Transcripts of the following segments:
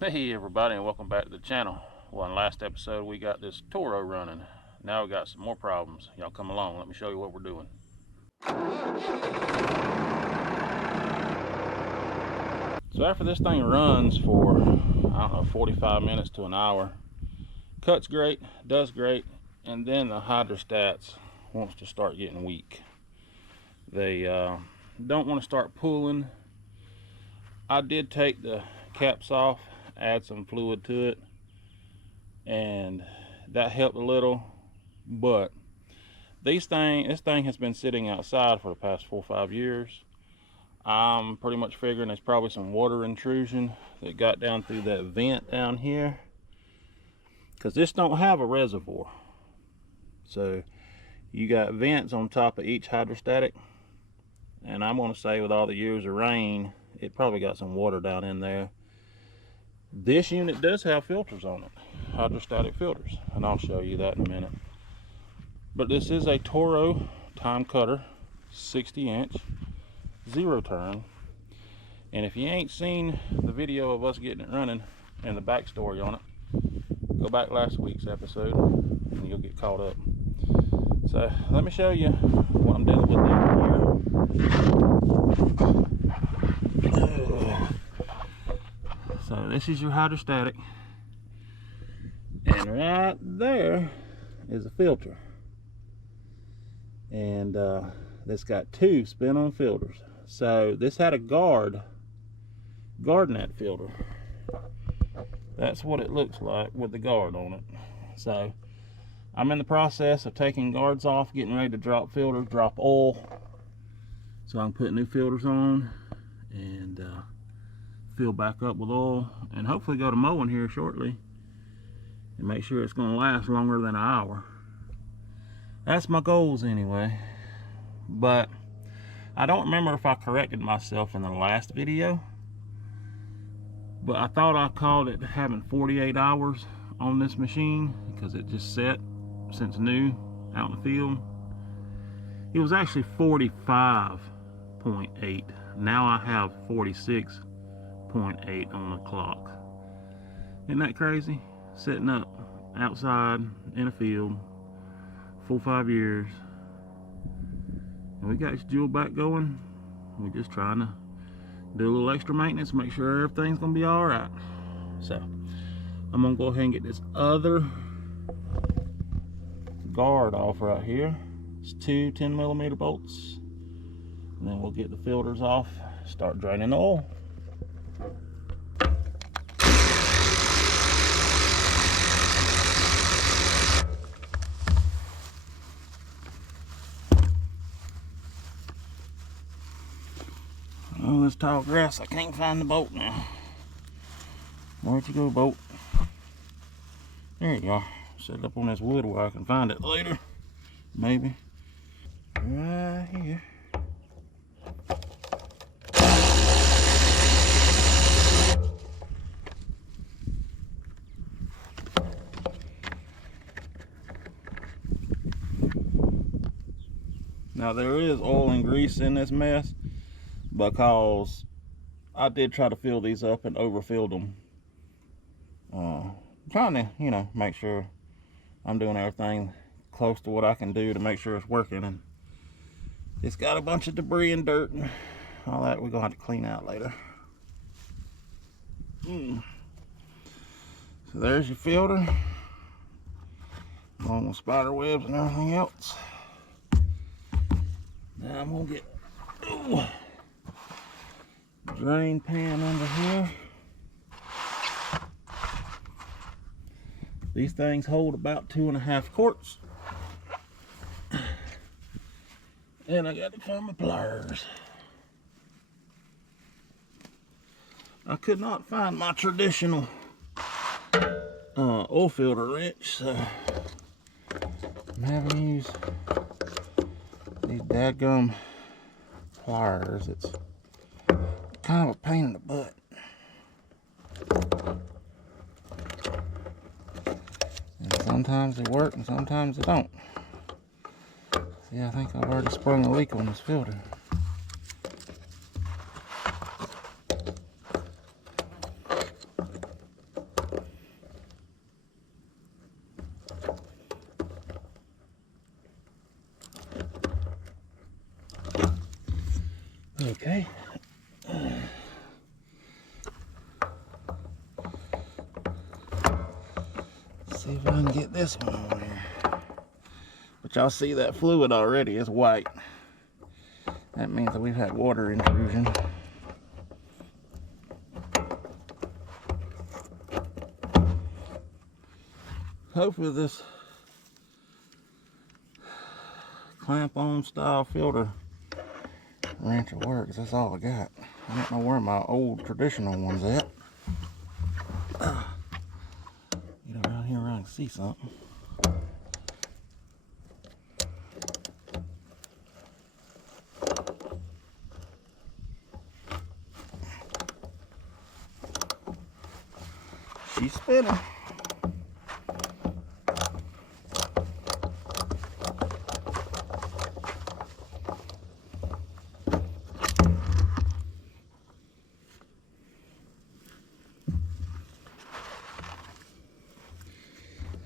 Hey everybody, and welcome back to the channel. Well, in the last episode we got this Toro running. Now we got some more problems. Y'all come along, let me show you what we're doing. So after this thing runs for, I don't know, 45 minutes to an hour, cuts great, does great, and then the hydrostats wants to start getting weak. They don't want to start pulling. I did take the caps off, add some fluid to it, and that helped a little, but this thing has been sitting outside for the past 4 or 5 years. I'm pretty much figuring there's probably some water intrusion that got down through that vent down here, because this don't have a reservoir. So you got vents on top of each hydrostatic, and I'm going to say with all the years of rain, it probably got some water down in there. This unit does have filters on it, hydrostatic filters, and I'll show you that in a minute. But this is a Toro time cutter, 60-inch, zero turn. And if you ain't seen the video of us getting it running and the backstory on it, go back last week's episode and you'll get caught up. So let me show you what I'm dealing with down here. So this is your hydrostatic, and right there is a filter, and it's got 2 spin-on filters. So this had a guarding that filter. That's what it looks like with the guard on it. So I'm in the process of taking guards off, getting ready to drop filters, drop oil, so I can put new filters on and fill back up with oil, and hopefully go to mowing here shortly and make sure it's going to last longer than an hour. That's my goals anyway. But I don't remember if I corrected myself in the last video, but I thought I called it having 48 hours on this machine because it just set since new out in the field. It was actually 45.8. Now I have 46.8 on the clock. Isn't that crazy? Sitting up outside in a field 4 or 5 years, and we got this jewel back going. We're just trying to do a little extra maintenance, make sure everything's gonna be all right. So I'm gonna go ahead and get this other guard off right here. It's 2 10mm bolts, and then we'll get the filters off, start draining the oil. Oh, this tall grass, I can't find the bolt now. Where'd you go, bolt? There you are. Set it up on this wood where I can find it later. Maybe. Right here. Now there is oil and grease in this mess, because I did try to fill these up and overfilled them. Trying to, make sure I'm doing everything close to what I can do to make sure it's working. And it's got a bunch of debris and dirt and all that we're gonna have to clean out later. So there's your filter, along with spider webs and everything else. Now I'm gonna get drain pan under here. These things hold about 2.5 quarts. And I got to find my pliers. I could not find my traditional oil filter wrench, so I'm having to use these dadgum pliers. It's kind of a pain in the butt. And sometimes they work and sometimes they don't. See, I think I've already sprung a leak on this filter. Okay. See if I can get this one on here. But y'all see that fluid already is white. That means that we've had water intrusion. Hopefully this clamp-on style filter wrench will work, 'cause that's all I got. I don't know where my old traditional one's at. Get around here where I can see something. She's spinning.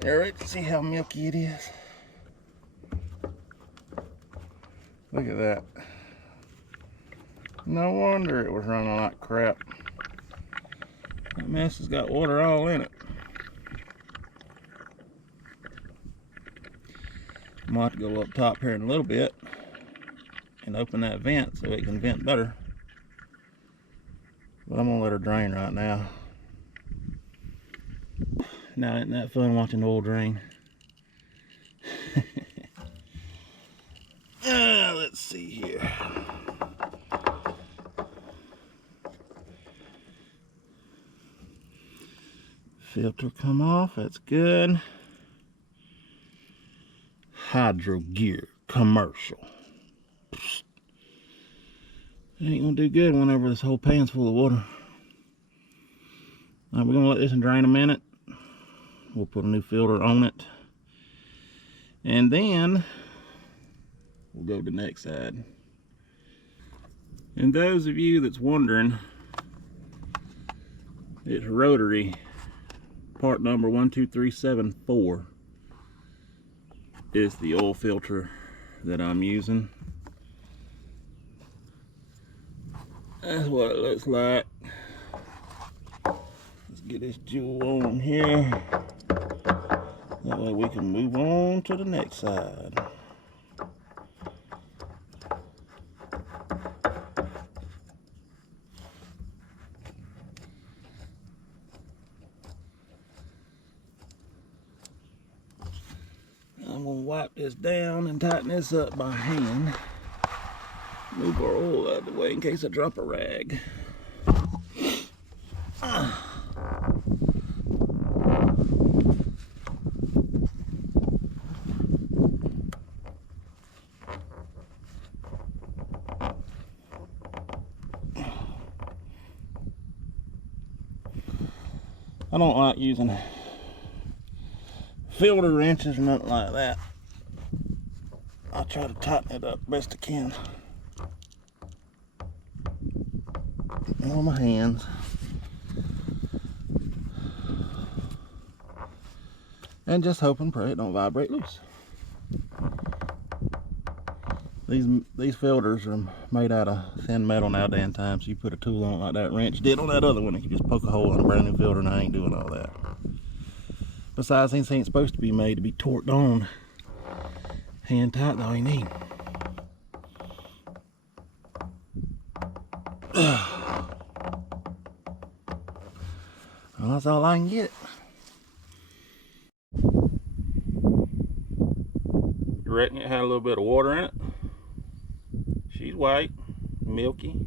All right, see how milky it is. Look at that. No wonder it was running like crap. That mess has got water all in it. I'm gonna have to go up top here in a little bit and open that vent so it can vent better. But I'm gonna let her drain right now. Now, isn't that fun watching the oil drain? Let's see here. Filter come off, that's good. Hydro gear commercial. Psst. It ain't gonna do good whenever this whole pan's full of water. Alright, we're gonna let this drain a minute. We'll put a new filter on it. And then we'll go to the next side. And those of you that's wondering, it's rotary. Part number 12374 is the oil filter that I'm using. That's what it looks like. Let's get this jewel on here. That way we can move on to the next side. I'm gonna wipe this down and tighten this up by hand. Move our oil out of the way in case I drop a rag. I don't like using filter wrenches or nothing like that. I try to tighten it up best I can. On my hands. And just hope and pray it don't vibrate loose. These filters are made out of thin metal nowadays times. So you put a tool on it like that wrench did on that other one, it can just poke a hole in a brand new filter, and I ain't doing all that. Besides, these ain't supposed to be made to be torqued on. Hand tight, all you need. Well, that's all I can get. You reckon it had a little bit of water in it? She's white, milky.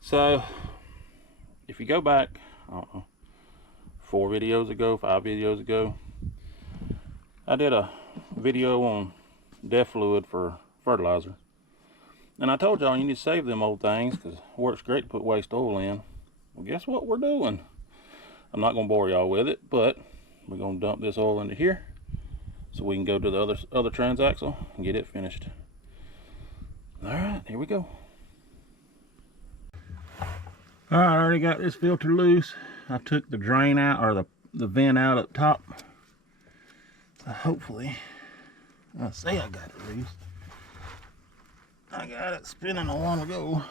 So, if you go back, I don't know, 4 videos ago, 5 videos ago, I did a video on DEF fluid for fertilizer. And I told y'all you need to save them old things because it works great to put waste oil in. Well, guess what we're doing? I'm not going to bore y'all with it, but we're going to dump this oil into here so we can go to the other transaxle and get it finished. Alright, here we go. Alright, I already got this filter loose. I took the drain out, or the vent out up top. So hopefully, I say I got it loose. I got it spinning a while ago.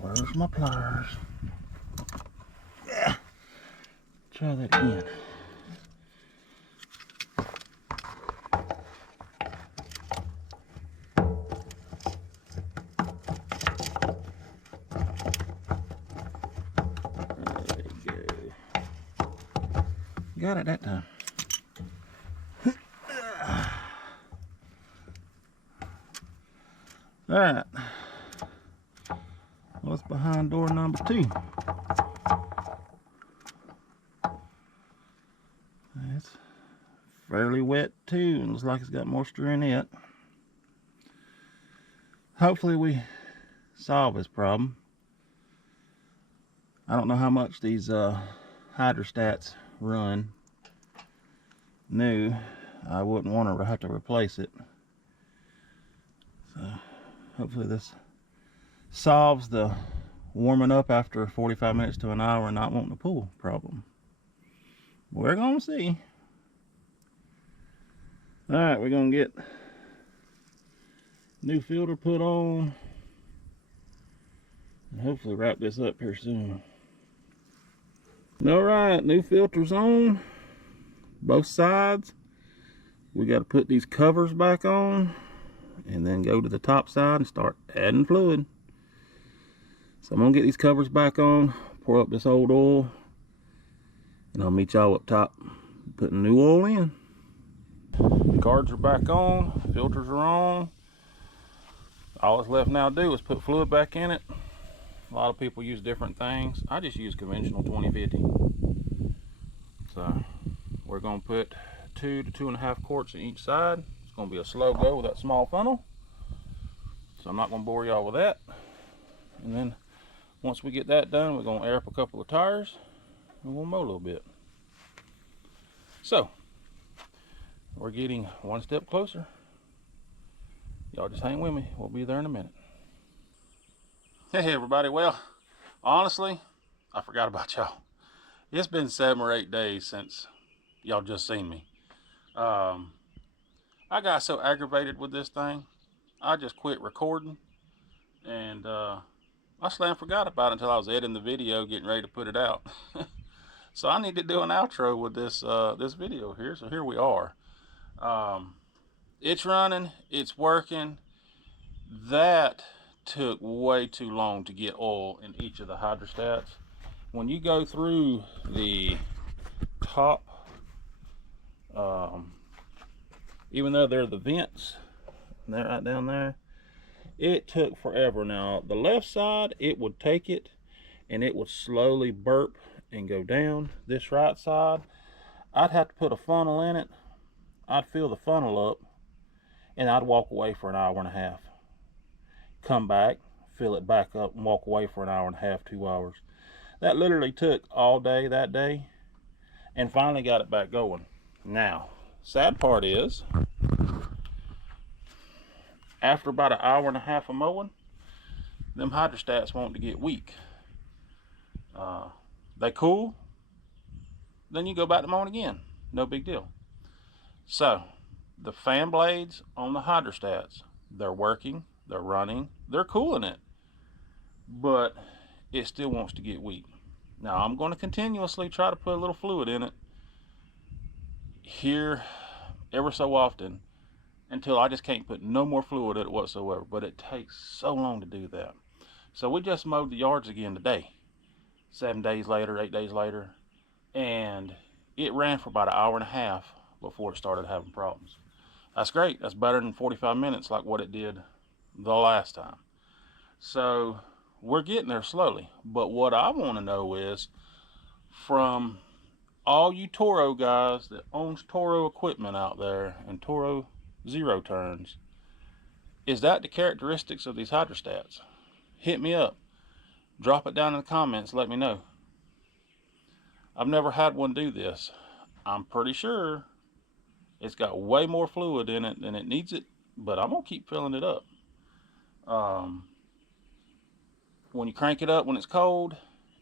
Where's my pliers? Yeah. Try that again. There we go. Got it that time. All right. What's behind door number 2? It's fairly wet too, and looks like it's got moisture in it. Hopefully we solve this problem. I don't know how much these hydrostats run new. I wouldn't want to have to replace it. So hopefully this solves the warming up after 45 minutes to an hour and not wanting to pull problem. We're gonna see. All right, we're gonna get new filter put on and hopefully wrap this up here soon. All right, new filter's on both sides. We got to put these covers back on and then go to the top side and start adding fluid. So I'm gonna get these covers back on, pour up this old oil, and I'll meet y'all up top putting new oil in. The guards are back on, filters are on. All that's left now to do is put fluid back in it. A lot of people use different things. I just use conventional 2050. So we're gonna put 2 to 2.5 quarts in each side. It's gonna be a slow go with that small funnel. So I'm not gonna bore y'all with that. And then once we get that done, we're gonna air up a couple of tires and we'll mow a little bit. So we're getting one step closer. Y'all just hang with me. We'll be there in a minute. Hey everybody, well, honestly, I forgot about y'all. It's been 7 or 8 days since y'all just seen me. I got so aggravated with this thing, I just quit recording, and I slam forgot about it until I was editing the video, getting ready to put it out. So I need to do an outro with this this video here. So here we are. It's running, it's working. That took way too long to get oil in each of the hydrostats. When you go through the top, even though they're the vents, they're right down there, it took forever. Now the left side, it would take it and it would slowly burp and go down. This right side, I'd have to put a funnel in it. I'd fill the funnel up and I'd walk away for an hour and a half. Come back, fill it back up, and walk away for an hour and a half, 2 hours. That literally took all day that day, and finally got it back going. Now, sad part is, after about an hour and a half of mowing, them hydrostats want to get weak. They cool, then you go back to mowing again. No big deal. So, the fan blades on the hydrostats, they're working, they're running, they're cooling it, but it still wants to get weak. Now I'm going to continuously try to put a little fluid in it here ever so often until I just can't put no more fluid in it whatsoever, but it takes so long to do that. So we just mowed the yards again today, 7 days later, 8 days later, and it ran for about an hour and a half before it started having problems. That's great. That's better than 45 minutes like what it did the last time. So we're getting there slowly. But what I want to know is, from all you Toro guys that owns Toro equipment out there and Toro Zero Turns, is that the characteristics of these hydrostats? Hit me up. Drop it down in the comments. Let me know. I've never had one do this. I'm pretty sure it's got way more fluid in it than it needs it, but I'm going to keep filling it up. When you crank it up when it's cold,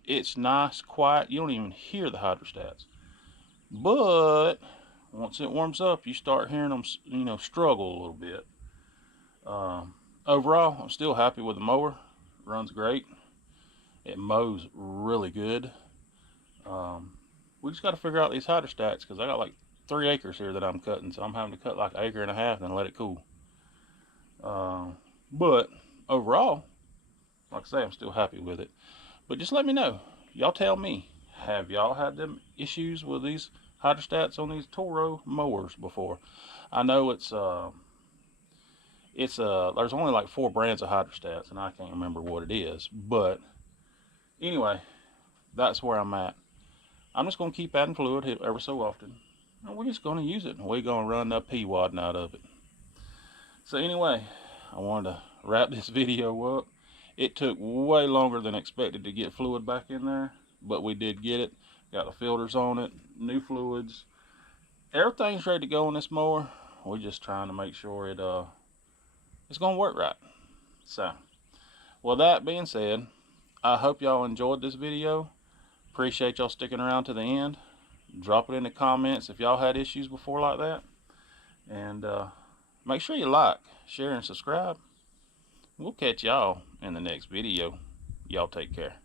it's nice, quiet. You don't even hear the hydrostats. But once it warms up, you start hearing them, struggle a little bit. overall, I'm still happy with the mower. Runs great. It mows really good. We just got to figure out these hydrostats because I got like 3 acres here that I'm cutting, so I'm having to cut like 1.5 acres and then let it cool. But overall, like I say, I'm still happy with it. But just let me know. Y'all tell me, have y'all had them issues with these hydrostats on these Toro mowers before? I know there's only like 4 brands of hydrostats, and I can't remember what it is. But anyway, that's where I'm at. I'm just going to keep adding fluid every so often. And we're just going to use it, and we're going to run the P-wadding out of it. So anyway, I wanted to wrap this video up. It took way longer than expected to get fluid back in there, but we did get it. Got the filters on it, new fluids. Everything's ready to go on this mower. We're just trying to make sure it's going to work right. So, with that being said, I hope y'all enjoyed this video. Appreciate y'all sticking around to the end. Drop it in the comments if y'all had issues before like that. And make sure you like, share, and subscribe. We'll catch y'all in the next video. Y'all take care.